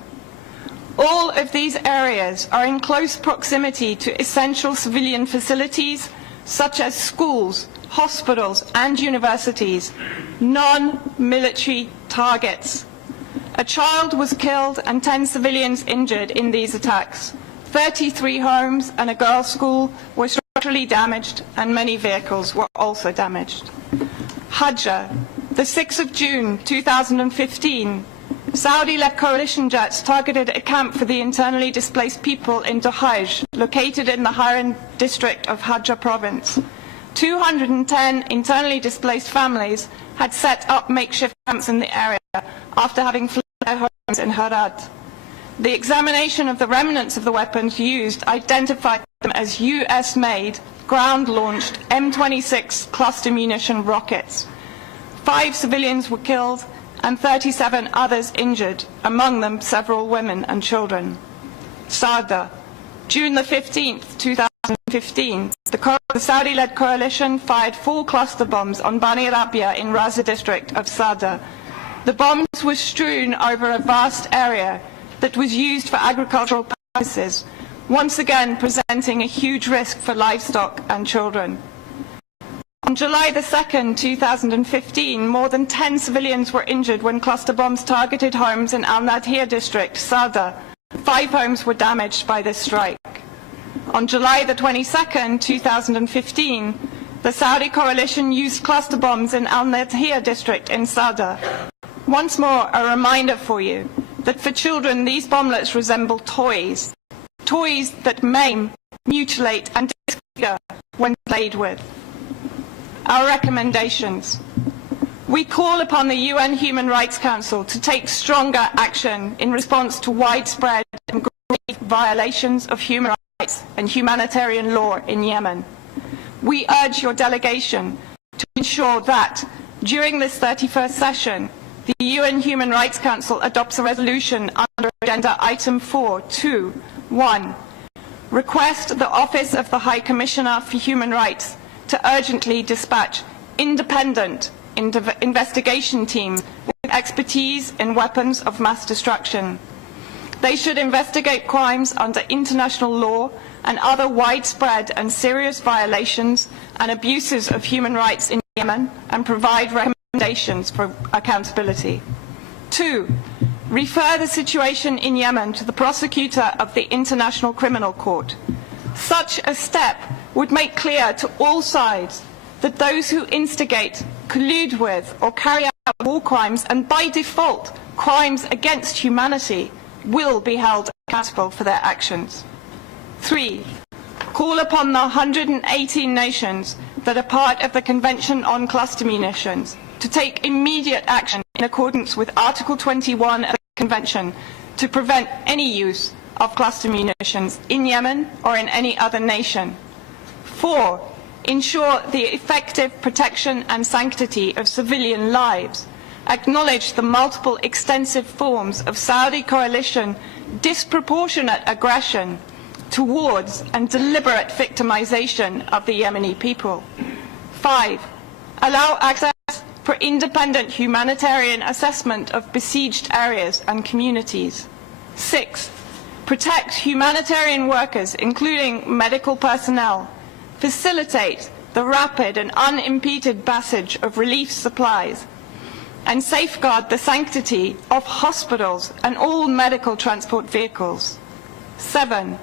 All of these areas are in close proximity to essential civilian facilities such as schools, hospitals, and universities, non-military targets. A child was killed and 10 civilians injured in these attacks. 33 homes and a girls' school were structurally damaged, and many vehicles were also damaged. Hajjah, the 6th of June 2015, Saudi-led coalition jets targeted a camp for the internally displaced people in Duhaj, located in the Hairan district of Hajjah province. 210 internally displaced families had set up makeshift camps in the area after having fled their homes in Herat. The examination of the remnants of the weapons used identified them as US-made, ground-launched M26 cluster munition rockets. 5 civilians were killed and 37 others injured, among them several women and children. Sada, June the 15th, 2015, the Saudi-led coalition fired 4 cluster bombs on Bani Rabia in Raza district of Sada. The bombs were strewn over a vast area that was used for agricultural purposes, once again presenting a huge risk for livestock and children. On July the 2nd, 2015, more than 10 civilians were injured when cluster bombs targeted homes in Al-Nadhir district, Sada. 5 homes were damaged by this strike. On July the 22nd, 2015, the Saudi coalition used cluster bombs in Al-Nadhir district in Sada. Once more, a reminder for you that for children these bomblets resemble toys. Toys that maim, mutilate and disfigure when played with. Our recommendations. We call upon the UN Human Rights Council to take stronger action in response to widespread and grave violations of human rights and humanitarian law in Yemen. We urge your delegation to ensure that during this 31st session, the UN Human Rights Council adopts a resolution under Agenda Item 4.2.1. Request the Office of the High Commissioner for Human Rights to urgently dispatch independent investigation teams with expertise in weapons of mass destruction. They should investigate crimes under international law and other widespread and serious violations and abuses of human rights in Yemen and provide recommendations for accountability. 2. Refer the situation in Yemen to the prosecutor of the International Criminal Court. Such a step would make clear to all sides that those who instigate, collude with or carry out war crimes and by default crimes against humanity will be held accountable for their actions. 3. Call upon the 118 nations that are part of the Convention on Cluster Munitions to take immediate action in accordance with Article 21 of the Convention to prevent any use of cluster munitions in Yemen or in any other nation. 4. Ensure the effective protection and sanctity of civilian lives. Acknowledge the multiple extensive forms of Saudi coalition disproportionate aggression towards and deliberate victimization of the Yemeni people. 5. Allow access for independent humanitarian assessment of besieged areas and communities. 6. Protect humanitarian workers, including medical personnel. Facilitate the rapid and unimpeded passage of relief supplies, and safeguard the sanctity of hospitals and all medical transport vehicles. 7.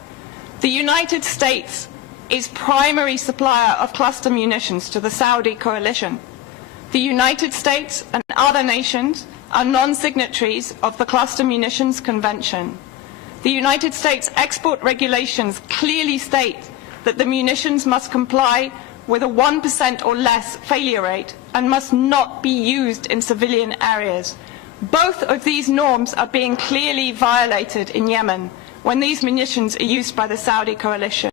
The United States is primary supplier of cluster munitions to the Saudi coalition. The United States and other nations are non-signatories of the Cluster Munitions Convention. The United States export regulations clearly state that the munitions must comply with a 1% or less failure rate and must not be used in civilian areas. Both of these norms are being clearly violated in Yemen when these munitions are used by the Saudi coalition.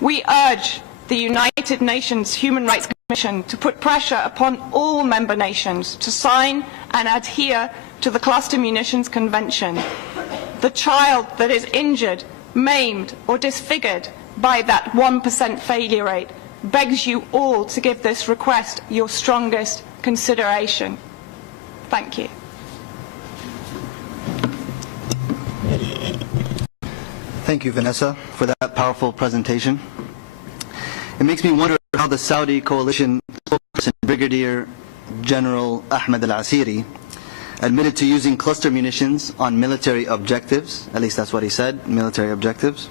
We urge the United Nations Human Rights Commission to put pressure upon all member nations to sign and adhere to the Cluster Munitions Convention. The child that is injured, maimed or disfigured by that 1% failure rate begs you all to give this request your strongest consideration. Thank you. Thank you, Vanessa, for that powerful presentation. It makes me wonder how the Saudi coalition spokesperson, Brigadier General Ahmed al-Asiri, admitted to using cluster munitions on military objectives, at least that's what he said, military objectives,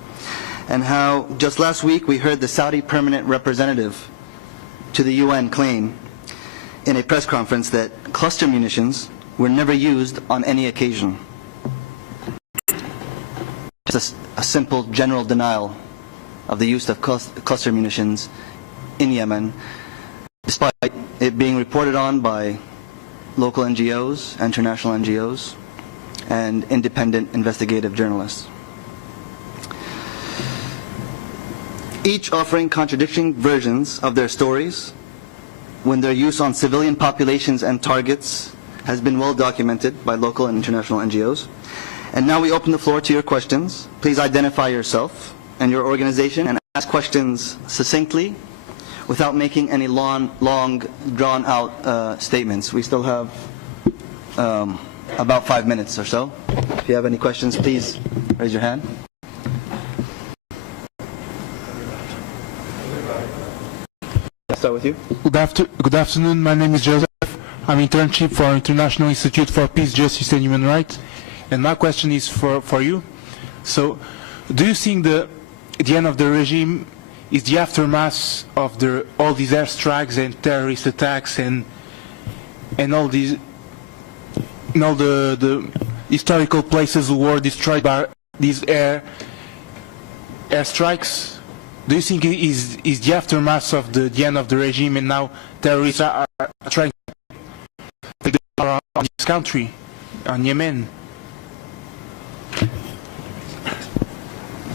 and how just last week we heard the Saudi permanent representative to the UN claim in a press conference that cluster munitions were never used on any occasion. Just a simple general denial of the use of cluster munitions in Yemen, despite it being reported on by local NGOs, international NGOs, and independent investigative journalists. each offering contradicting versions of their stories when their use on civilian populations and targets has been well documented by local and international NGOs. And now we open the floor to your questions. Please identify yourself and your organization and ask questions succinctly without making any long drawn-out statements. We still have about 5 minutes or so. If you have any questions, please raise your hand. I'll start with you. Good afternoon. My name is Joseph. I'm internship for International Institute for Peace, Justice and Human Rights. And my question is for you. So, do you think the end of the regime is the aftermath of all these airstrikes and terrorist attacks and all these all the historical places who were destroyed by these airstrikes? Do you think it is the aftermath of the end of the regime, and now terrorists are trying to take the power on this country, on Yemen?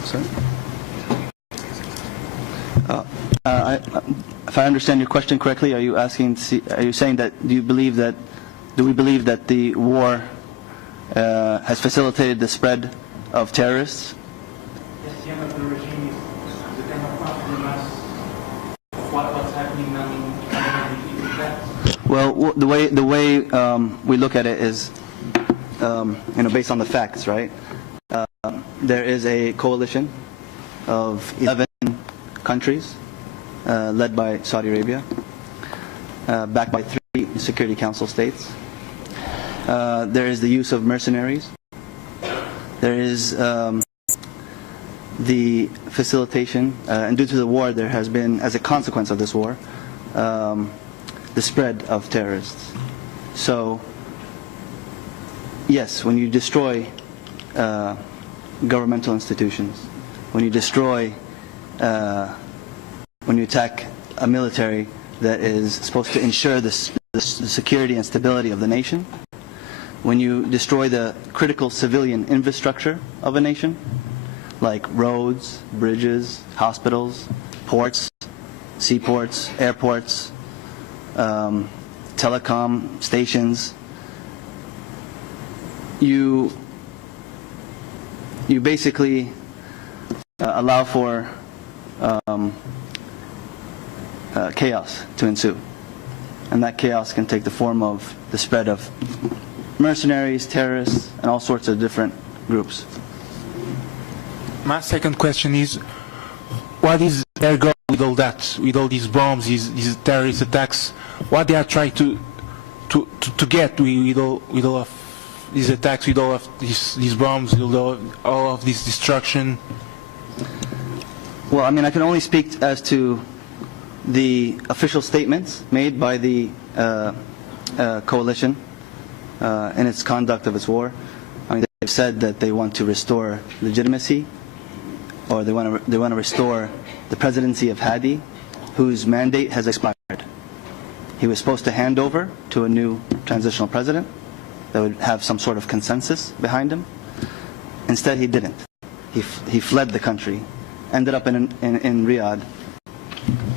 Sorry? If I understand your question correctly, are you saying that do we believe that the war has facilitated the spread of terrorists? Yes, the end of the regime is the kind of aftermath of what's happening now in that. Well, the way we look at it is, based on the facts, right? There is a coalition of 11 countries led by Saudi Arabia, backed by 3 Security Council states. There is the use of mercenaries. There is the facilitation, and due to the war, there has been, as a consequence of this war, the spread of terrorists. So, yes, when you destroy governmental institutions, when you destroy, when you attack a military that is supposed to ensure the security and stability of the nation, when you destroy the critical civilian infrastructure of a nation, like roads, bridges, hospitals, ports, seaports, airports, telecom stations, you basically allow for chaos to ensue. And that chaos can take the form of the spread of mercenaries, terrorists, and all sorts of different groups. My second question is, what is their goal with all that, with all these bombs, these terrorist attacks? What they are trying to get with all of these attacks, with all of these bombs, with all of this destruction? Well, I mean, I can only speak as to the official statements made by the coalition in its conduct of its war. I mean, they've said that they want to restore legitimacy, or they want to restore the presidency of Hadi, whose mandate has expired. He was supposed to hand over to a new transitional president that would have some sort of consensus behind him. Instead, he didn't. He fled the country, ended up in Riyadh,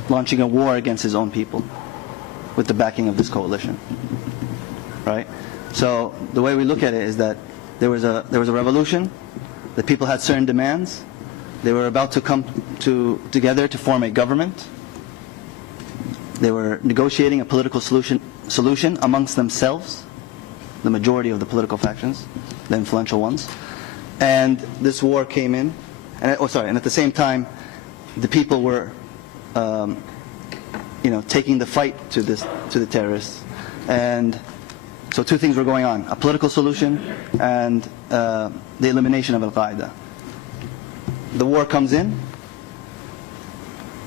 launching a war against his own people with the backing of this coalition. Right? So the way we look at it is that there was a revolution. The people had certain demands. They were about to come together to form a government. They were negotiating a political solution amongst themselves, the majority of the political factions, the influential ones. And this war came in, and at the same time, the people were, taking the fight to the terrorists. And so 2 things were going on: a political solution and the elimination of Al-Qaeda. The war comes in.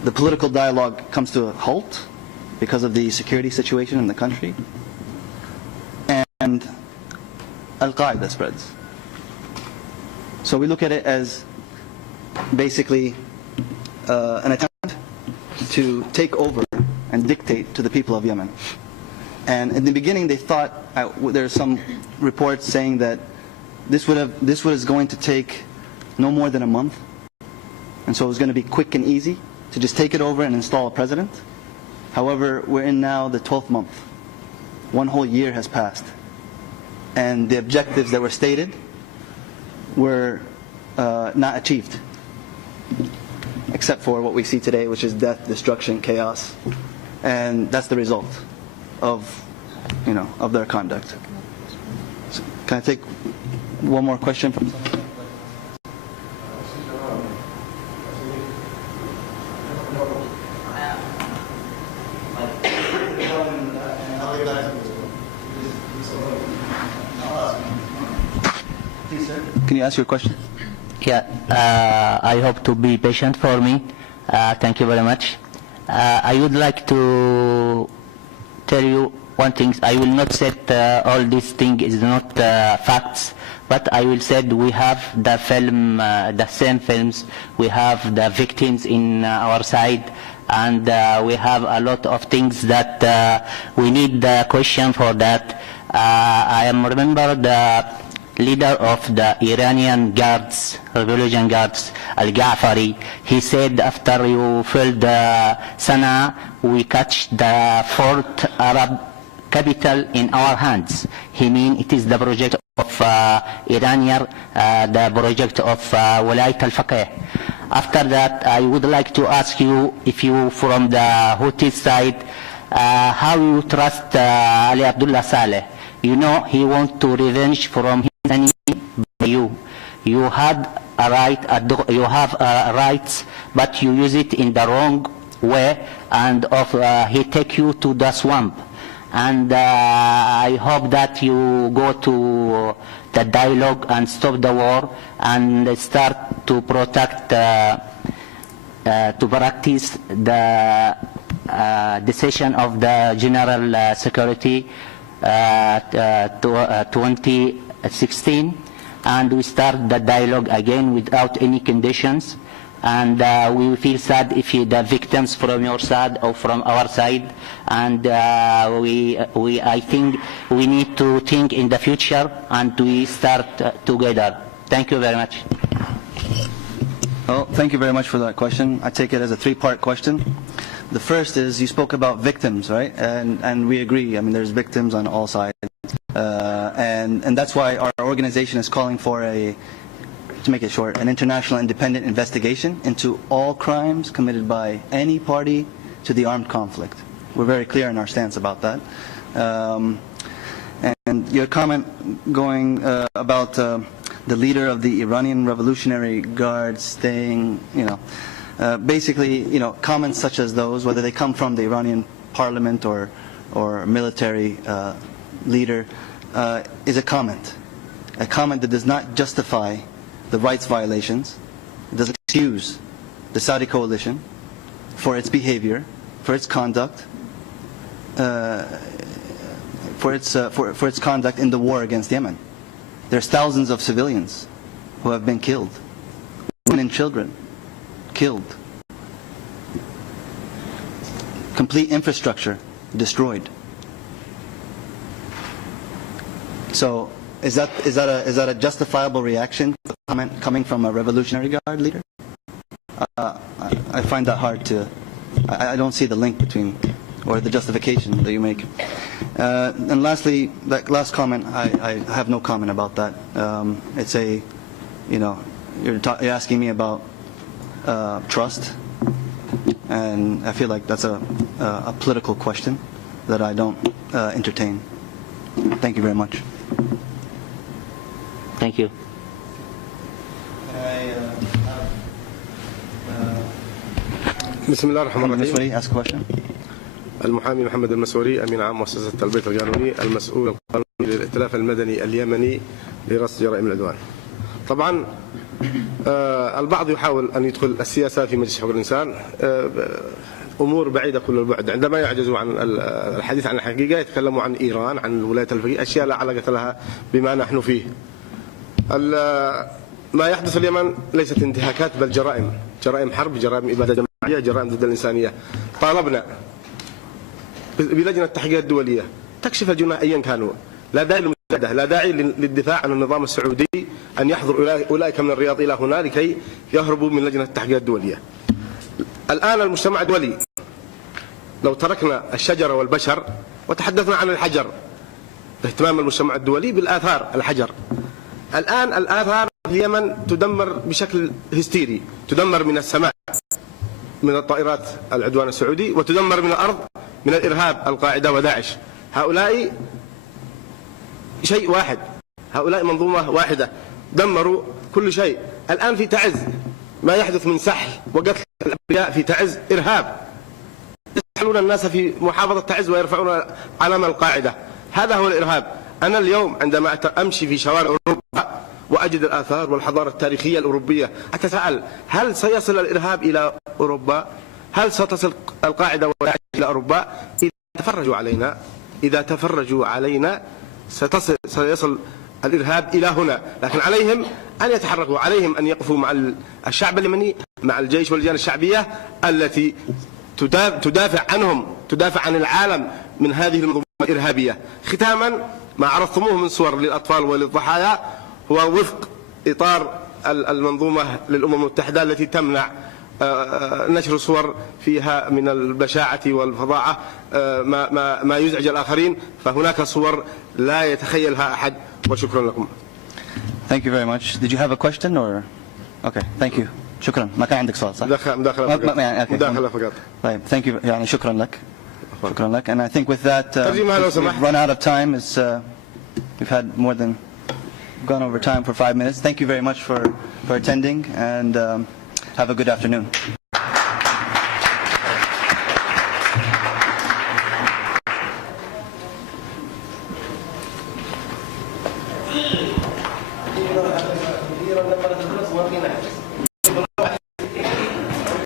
The political dialogue comes to a halt because of the security situation in the country, and Al-Qaeda spreads. So we look at it as basically an attempt to take over and dictate to the people of Yemen. And in the beginning, they thought, there's some reports saying that this was going to take no more than a month, and so it was going to be quick and easy. to just take it over and install a president. However, we're in now the 12th month. 1 whole year has passed. And the objectives that were stated were not achieved, except for what we see today, which is death, destruction, chaos. And that's the result of, of their conduct. So, can I take one more question from someone? Can you ask your question? Yeah, I hope to be patient for me. Thank you very much. I would like to tell you one thing. I will not say all these things is not facts, but I will say we have the film, the same films. We have the victims in our side, and we have a lot of things that we need the question for that. I am remember the leader of the Iranian guards, revolution guards, Al-Ja'fari. He said after you filled Sana'a, we catch the fourth Arab capital in our hands. He mean it is the project of Iranian, the project of Walayat al-Faqih. After that, I would like to ask you, if you from the Houthi side, how you trust Ali Abdullah Saleh? You know, he want to revenge from his enemy by you. You had a right, you have rights, but you use it in the wrong way, and he take you to the swamp. And I hope that you go to the dialogue and stop the war and start to protect, to practice the decision of the General Security 2016, and we start the dialogue again without any conditions. And we feel sad if the victims from your side or from our side, and I think we need to think in the future and we start together. Thank you very much. Well, thank you very much for that question. I take it as a three-part question. The first is, you spoke about victims, right? And we agree. I mean, there's victims on all sides. And that's why our organization is calling for to make it short, an international independent investigation into all crimes committed by any party to the armed conflict. We're very clear in our stance about that. And your comment going about the leader of the Iranian Revolutionary Guard staying, basically, comments such as those, whether they come from the Iranian parliament or military leader, is a comment that does not justify the rights violations. It doesn't excuse the Saudi coalition for its behavior, for its conduct, for its conduct in the war against Yemen. There's thousands of civilians who have been killed, women and children killed, complete infrastructure destroyed. So is that a justifiable reaction to a comment coming from a Revolutionary Guard leader? I find that hard to. I don't see the link between, or the justification that you make. And lastly, that last comment, I have no comment about that. It's a, you're asking me about trust, and I feel like that's a political question that I don't entertain. Thank you very much. Thank you. بسم الله الرحمن الرحيم. Ask a question. المحامي محمد المسوري، أمين عام مؤسسة البيت القانوني، المسؤول القانوني للائتلاف المدني اليمني لرصد جرائم العدوان. طبعا البعض يحاول أن يدخل السياسة في مجلس حقوق الإنسان، أمور بعيدة كل البعد. عندما يعجزوا عن الحديث عن الحقيقة يتكلموا عن إيران، عن الولايات المتحدة، أشياء لا علاقة لها بما نحن فيه. ما يحدث في اليمن ليست انتهاكات بل جرائم حرب، جرائم إبادة جماعية، جرائم ضد الإنسانية. طالبنا بلجنة التحقيقات الدولية تكشف الجناح أيا كانوا، لا داعي للمساعدة، لا داعي للدفاع عن النظام السعودي أن يحضر أولئك من الرياض إلى هنا لكي يهربوا من لجنة التحقيقات الدولية. الآن المجتمع الدولي لو تركنا الشجر والبشر وتحدثنا عن الحجر، اهتمام المجتمع الدولي بالآثار الحجر. الآن الآثار في اليمن تدمر بشكل هستيري، تدمر من السماء من الطائرات العدوان السعودي، وتدمر من الأرض من الإرهاب القاعدة وداعش. هؤلاء شيء واحد، هؤلاء منظومة واحدة، دمروا كل شيء. الآن في تعز ما يحدث من سحل وقتل الأبرياء في تعز إرهاب، يسحلون الناس في محافظة تعز ويرفعون علم القاعدة، هذا هو الإرهاب. أنا اليوم عندما أمشي في شوارع أوروبا وأجد الآثار والحضارة التاريخية الأوروبية أتساءل هل سيصل الإرهاب إلى أوروبا؟ هل ستصل القاعدة إلى أوروبا؟ إذا تفرجوا علينا سيصل الإرهاب إلى هنا، لكن عليهم أن يتحركوا، عليهم أن يقفوا مع الشعب اليمني، مع الجيش واللجان الشعبية التي تدافع عنهم، تدافع عن العالم من هذه المنظومة الإرهابية. ختاما، ما عرضتموه من صور للأطفال وللضحايا هو وفق إطار المنظومة للأمم المتحدة التي تمنع نشر صور فيها من البشاعة والفظاعة ما يزعج الآخرين، فهناك صور لا يتخيلها أحد. وشكرا لكم. Thank you very much. Did you have a question or? Okay, thank you. شكرا. ما كان عندك سؤال صح؟ مداخلة فقط. طيب, thank you. يعني شكرا لك. شكرا لك. And I think with that, we've run out of time. We've had more than gone over time for 5 minutes. Thank you very much for attending, and have a good afternoon. كثيرا لما تخلص